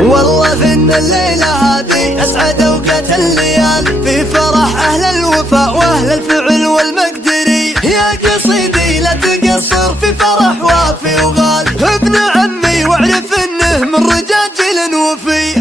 والله إن الليلة هذه أسعد أوقات الليالي، في فرح أهل الوفاء وأهل الفعل والمقدري. يا قصيدي لا تقصر في فرح وافي وغالي، ابن عمي واعرف إنه من رجاجيل وفي.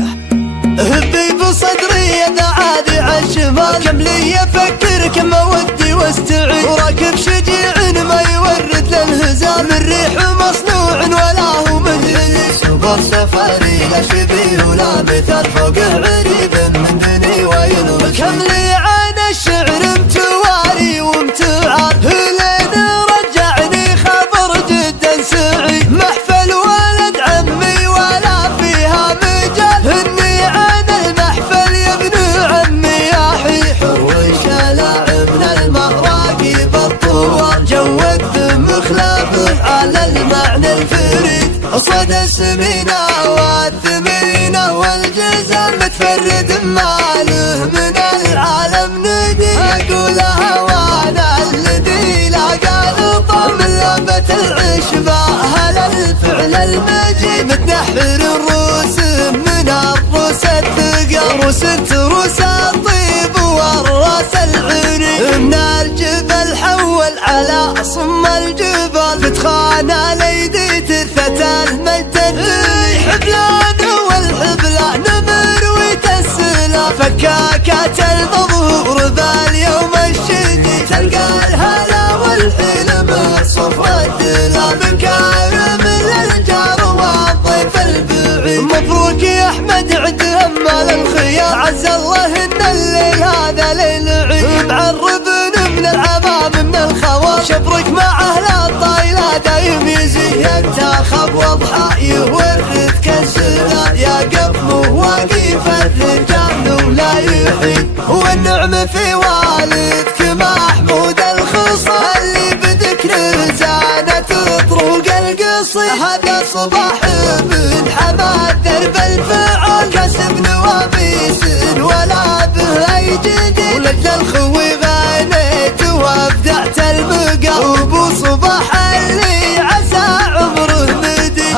هبي بصدري إذا عادي عالشمال، كم لي أفكر كم ودي واستعين، وراكب شجيع ما يورد للهزال، من ريح مصنوع ولا هو مدري. سوبر سفاري لا شبيه ولا مثال، فوق عريب من دني وينوي. كم لي عن الشعر متواري ومتعال، لين رجعني خبر جدا سعيد. محفل ولد عمي ولا فيها مجال، اني عن المحفل يا ابن عمي يا حي. حروش لاعبنا المراقي بالطوار، جو الذم خلافه على المعنى الفريد. صدى السمينة والثمينة والجزل متفرد ماله من العالم ندي. أقولها وانا الذي لاقى لطم لعبة العشبة، هل الفعل المجيد متنحر الروس من الروس الثقل، روس تروس الطيب والراس العري. من الجبل حول على صم الجبل، فتخانى ليدي تثت المجد. حبلان والحبلان مروي تسلا، فكاكات المظهور ذا اليوم الشديد. تلقى الهلا والحلم صفر الدلا، من كارم للجار والضيف البعيد. مبروك يا احمد عد همال الخيار، عز الله ان الليل هذا ليل عيد. معرب من العمام من الخوار، شبرك مع اهل الطايله دايم يزيد. ينتخب واضحى يورث كالسلا، يا قفمه واقف الرجال ولا يحيد. والنعم في والدك محمود الخصال، اللي بذكره زانت طروق القصيد. هذا صباح بن حماد درب الفعال، كسب نواميس ولا به اي جديد. ولجل الخوي غنيت وابدعت المقال، وابو صباح اللي عسى عمره مدي.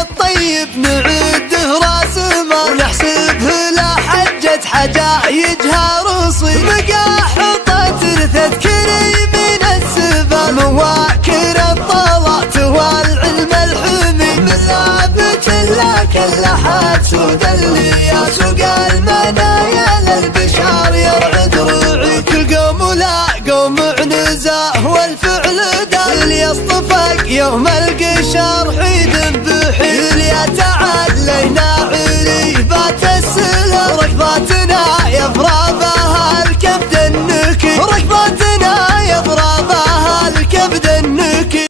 الطيب نعده راس مال، ونحسبه لحجة حجايجها رصيد. مقاحطة ترثت كريمين السبال، مواكر الطلات والعلم الحميد. من لابك لك اللحات سود اللي سوق المنايا للبشار يرعد رعي. كل قوم لا قوم عنزاه والفعل دال، اللي يصطفق يوم القشار حيد بحيد. يا تعال